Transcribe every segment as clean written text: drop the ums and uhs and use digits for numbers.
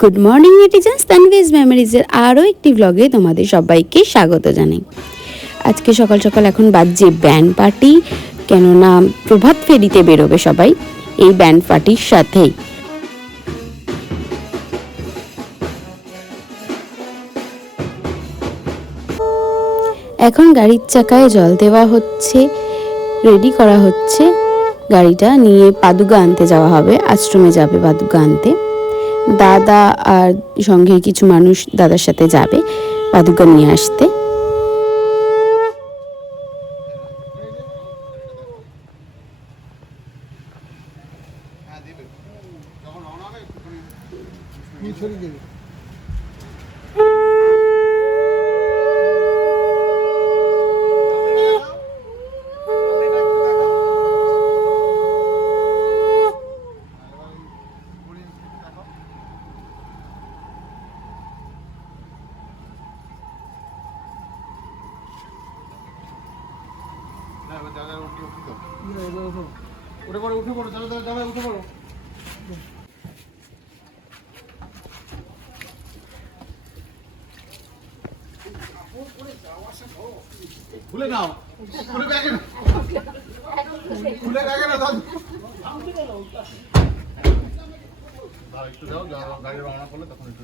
Good morning নেটিজেন্স, তানভিজ মেমোরিজের আরও একটি ব্লগে তোমাদের সবাইকে স্বাগত জানাই। আজকে সকাল সকাল এখন বাজছে ব্যান্ড পার্টি, কেননা প্রভাত ফেরিতে বেরোবে সবাই এই ব্যান্ড পার্টির সাথেই। এখন গাড়ির চাকায় জল দেওয়া হচ্ছে, রেডি করা হচ্ছে। গাড়িটা নিয়ে পাদুকা আনতে যাওয়া হবে, আশ্রমে যাবে পাদুকা আনতে। দাদা আর সঙ্গে কিছু মানুষ দাদার সাথে যাবে পাদুকা নিয়ে আসতে। উঠে পড়ো, চলো চলো, যাবে, উঠে পড়ো। খুলে নাও, খুলে ব্যাগে নাও, খুলে ব্যাগে নাও, দাও একটু যাও, গাড়ি রওনা করলে তখন একটু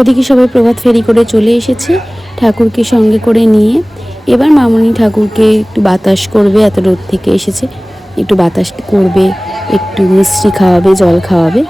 ওদিকে সবাই প্রভাত ফেরি করে চলে এসেছে ঠাকুরকে সঙ্গে করে নিয়ে। এবার মামনি ঠাকুরকে একটু বাতাস করবে, এত রোদ থেকে এসেছে, একটু বাতাস করবে, একটু মিষ্টি খাওয়াবে, জল খাওয়াবে।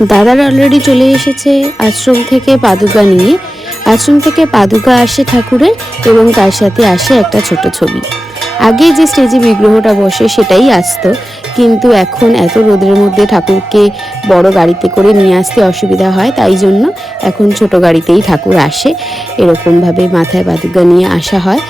দাদার অলরেডি চলে এসেছে আশ্রম থেকে পাদুকা নিয়ে। আশ্রম থেকে পাদুকা আসে ঠাকুরের এবং তার সাথে আসে একটা ছোট ছবি। আগে যে স্টেজে বিগ্রহটা বসে সেটাই আসতো, কিন্তু এখন এত রোদের মধ্যে ঠাকুরকে বড় গাড়িতে করে নিয়ে আসতে অসুবিধা হয়, তাই জন্য এখন ছোট গাড়িতেই ঠাকুর আসে। এরকমভাবে মাথায় পাদুকা নিয়ে আসা হয়।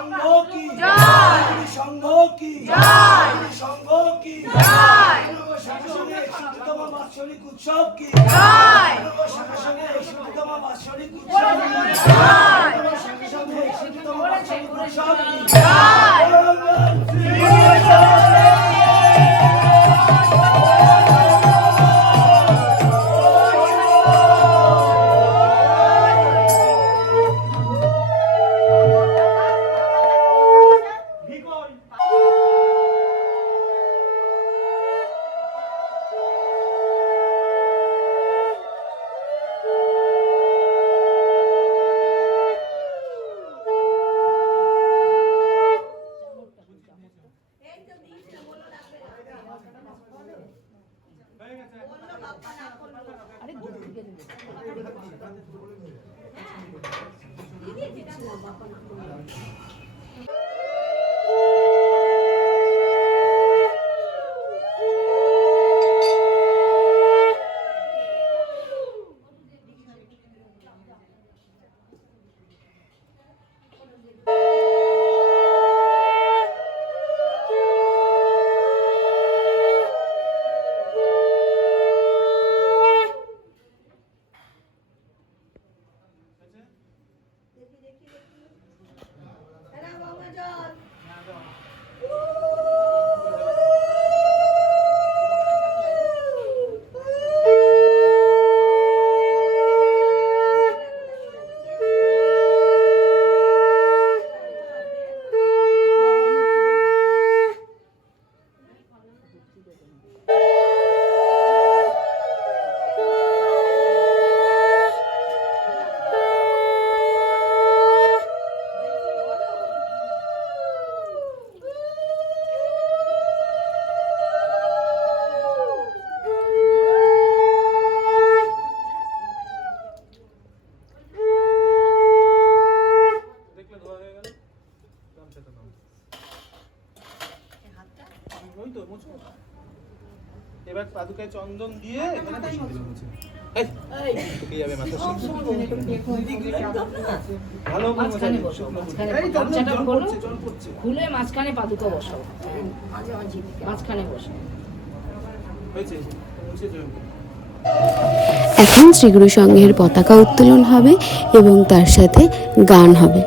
উৎসব কি জয় সঙ্গে সঙ্গে বাৎসরিক উৎসব কি জয় সঙ্গে সঙ্গে বাৎসরিক উৎসব কি জয় এবার পাদুকায় চন্দন দিয়ে এখানে বসিয়ে দিলাম হচ্ছে ঢুকে যাবে মাথার ভালো করে মাঝখানে মোছাবে, বসো, শুকনো মাঝখানে করে। এই তো, গামছাটা জল খোলো। পড়ছে, জল পড়ছে। খুলে মাঝখানে পাদুকা বসাও, মাঝখানে বসো। হয়েছে, মুছে দিলাম। এখন শ্রীগুরু সংঘের পতাকা উত্তোলন হবে এবং তার সাথে গান হবে।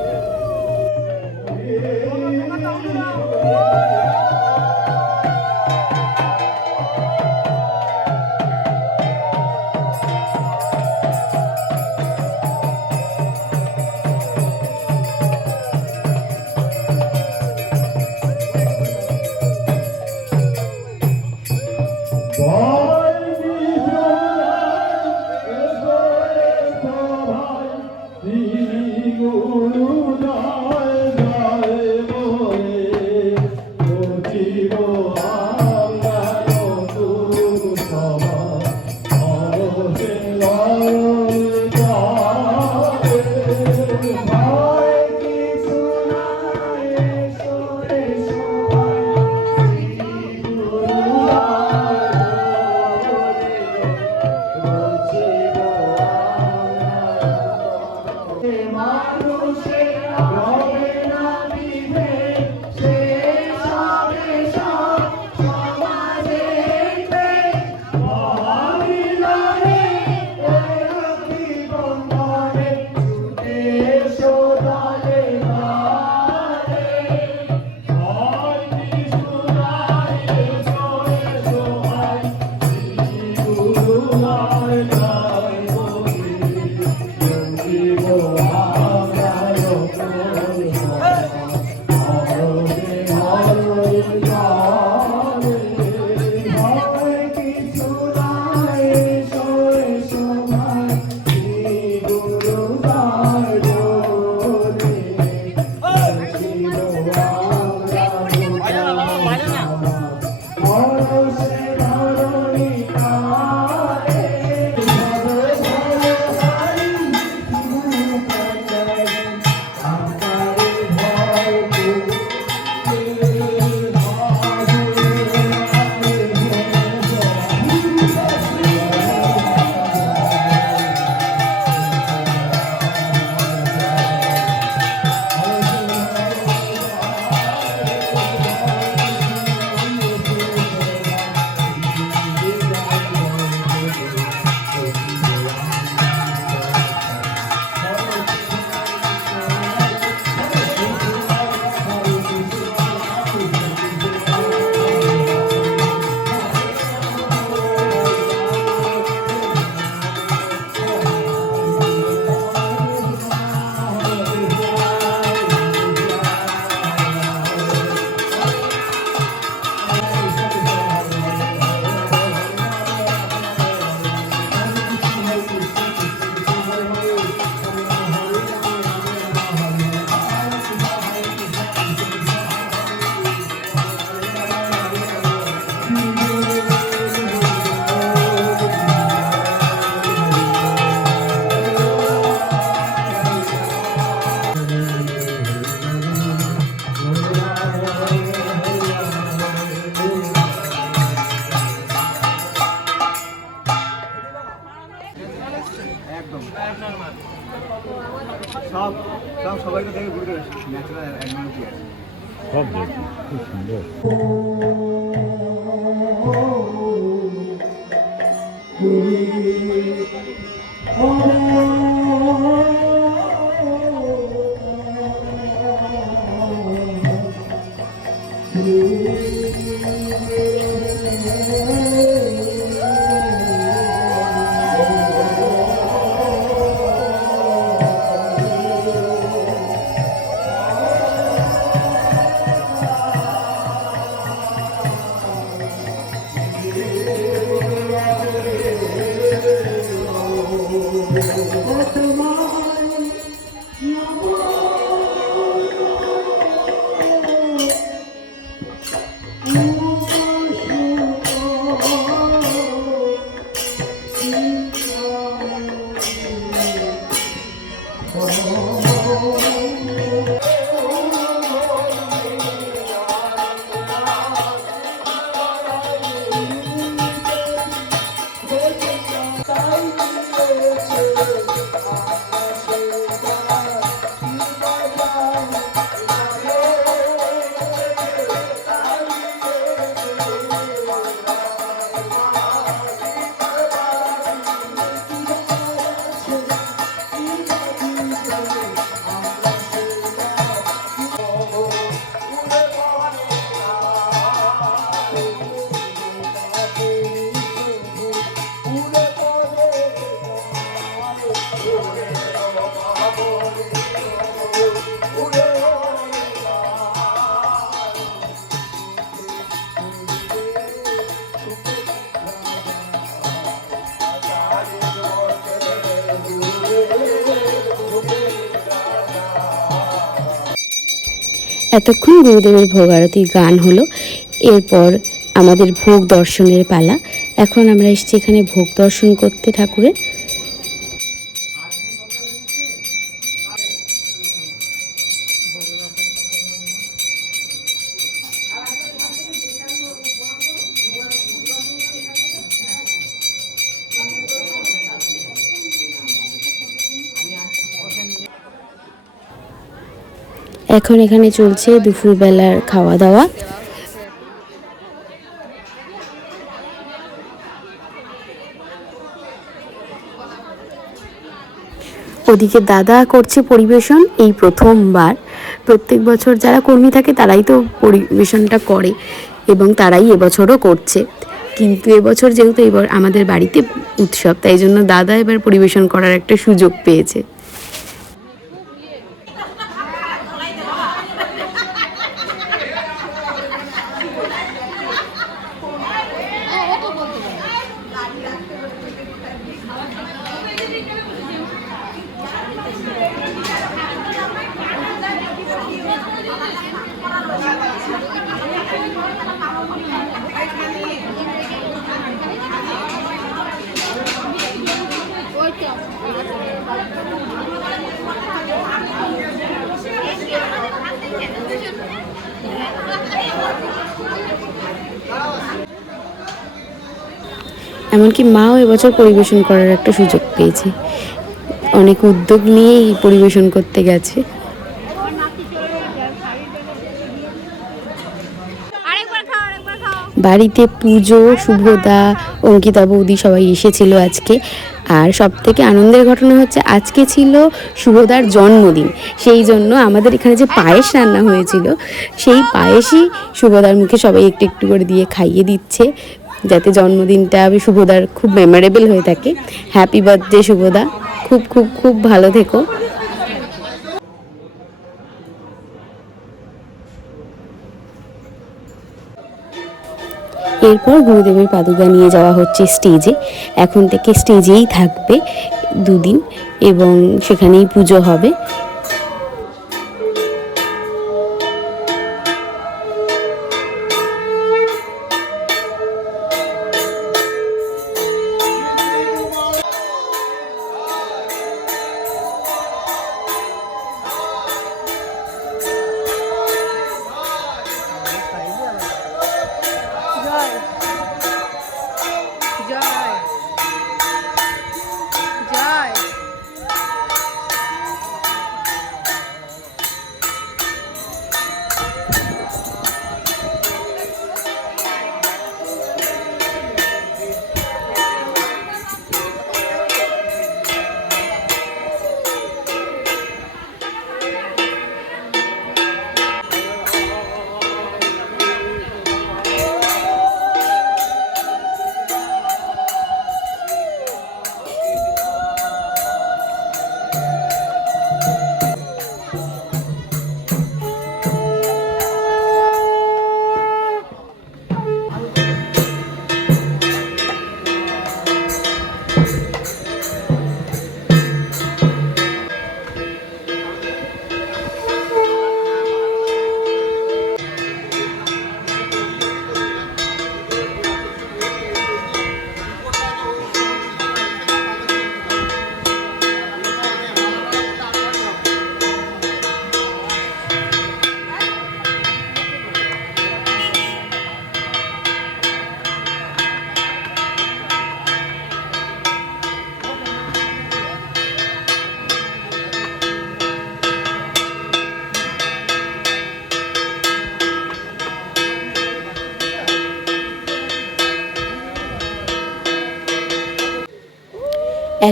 সবাইকে দেখে ঘুরে ন্যাচারাল অ্যানিমালিটি আছে সব দেখি খুব সুন্দর। এতক্ষণ গুরুদেবের ভোগ আরতির গান হলো। এরপর আমাদের ভোগ দর্শনের পালা। এখন আমরা এসেছি এখানে ভোগ দর্শন করতে ঠাকুরের। এখন এখানে চলছে দুপুরবেলার খাওয়া দাওয়া। ওদিকে দাদা করছে পরিবেশন, এই প্রথমবার। প্রত্যেক বছর যারা কর্মী থাকে তারাই তো পরিবেশনটা করে এবং তারাই এবছরও করছে, কিন্তু এবছর যেহেতু এবার আমাদের বাড়িতে উৎসব, তাই জন্য দাদা এবার পরিবেশন করার একটা সুযোগ পেয়েছে। এমনকি মাও এবছর পরিবেশন করার একটা সুযোগ পেয়েছে, অনেক উদ্যোগ নিয়ে পরিবেশন করতে গেছে। বাড়িতে পুজো, শুভদা, অঙ্কিতা বৌদি সবাই এসেছিল আজকে। আর সব থেকে আনন্দের ঘটনা হচ্ছে আজকে ছিল শুভদার জন্মদিন, সেই জন্য আমাদের এখানে যে পায়েস রান্না হয়েছিল সেই পায়েসই শুভদার মুখে সবাই একটু একটু করে দিয়ে খাইয়ে দিচ্ছে, যাতে জন্মদিনটা শুভদার খুব মেমোরেবল হয়ে থাকে। হ্যাপি বার্থডে শুভদা, খুব খুব খুব ভালো থেকো। এরপর গুরুদেবের পাদুকা নিয়ে যাওয়া হচ্ছে স্টেজে। এখন থেকে স্টেজেই থাকবে দুদিন এবং সেখানেই পুজো হবে।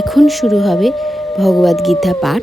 এখন শুরু হবে ভগবদ্গীতা পাঠ।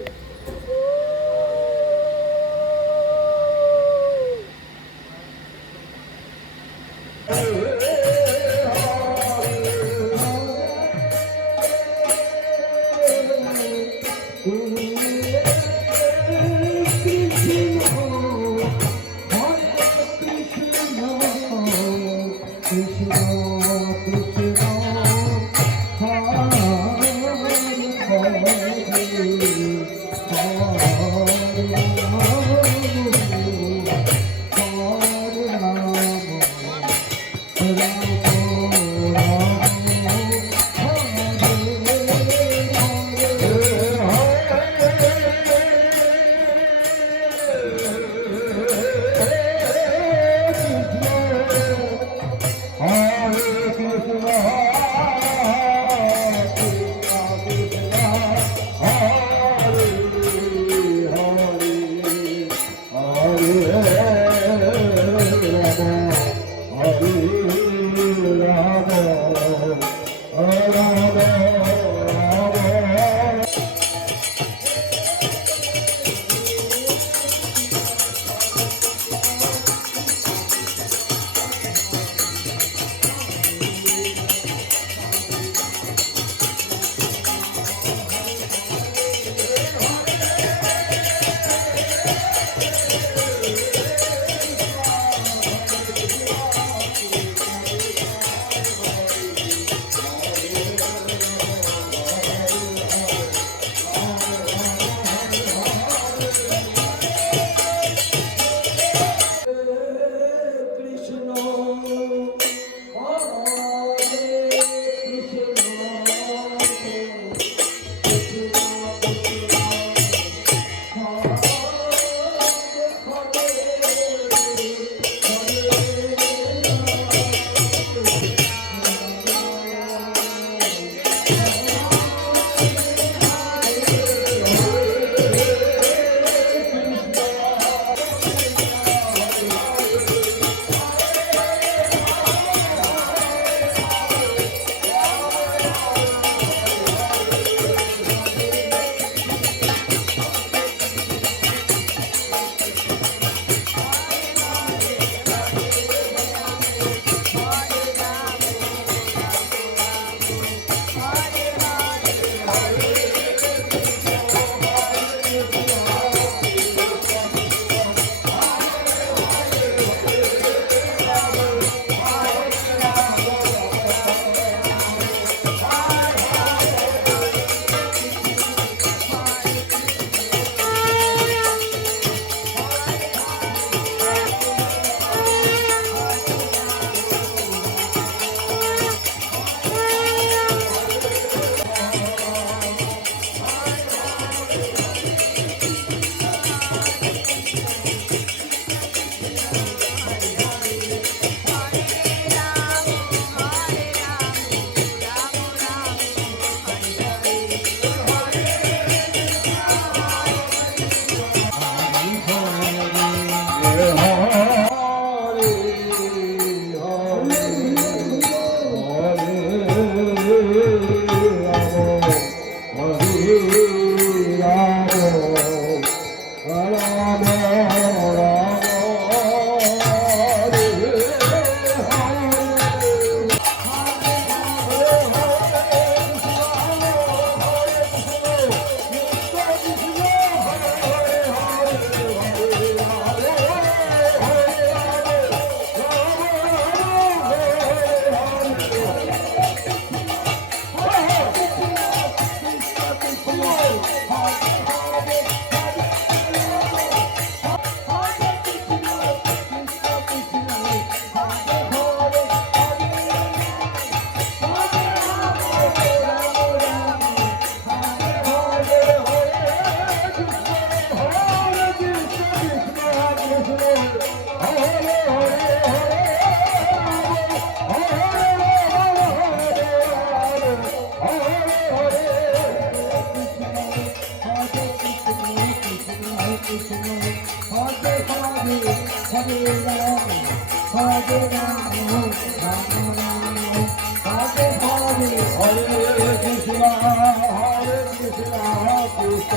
Krishna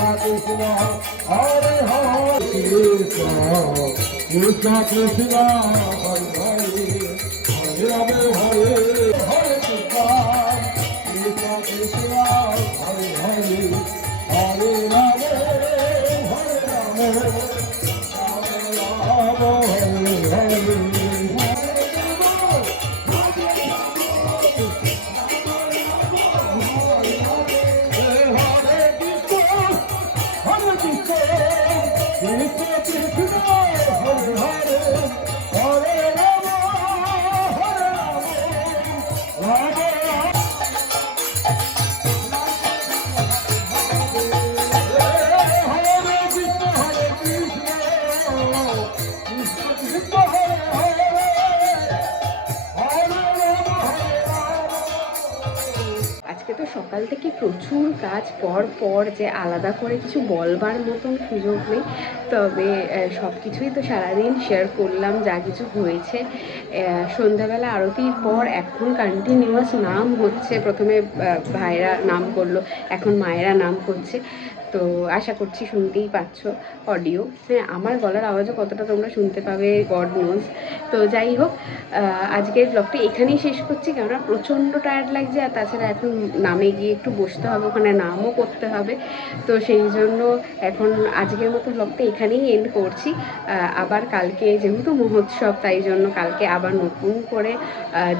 Krishna Hare Hare Hare Rama Hare Hare Krishna Krishna Krishna Hare Hare Hare Rama Hare Rama Rama Hare Hare আজকে তো সকাল থেকে প্রচুর কাজ পর যে আলাদা করে কিছু বলবার মতন সুযোগ নেই, তবে সব কিছুই তো সারাদিন শেয়ার করলাম যা কিছু হয়েছে। সন্ধ্যাবেলা আরতির পর এখন কন্টিনিউয়াস নাম হচ্ছে, প্রথমে ভাইরা নাম করলো, এখন মায়েরা নাম করছে। তো আশা করছি শুনতেই পাচ্ছ অডিও। হ্যাঁ, আমার গলার আওয়াজও কতটা তোমরা শুনতে পাবে গড নোজ। তো যাই হোক, আজকের ব্লগটা এখানেই শেষ করছি, কেননা প্রচণ্ড টায়ার্ড লাগছে, আর তাছাড়া এখন নামে গিয়ে একটু বসতে হবে, ওখানে নামও করতে হবে। তো সেই জন্য এখন আজকের মতো ব্লগটা এখানেই এন্ড করছি। আবার কালকে যেহেতু মহোৎসব, তাই জন্য কালকে আবার নতুন করে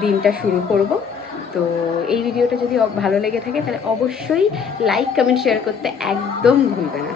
দিনটা শুরু করব। তো এই ভিডিওটা যদি ভালো লেগে থাকে তাহলে অবশ্যই লাইক কমেন্ট শেয়ার করতে একদম ভুলবে না।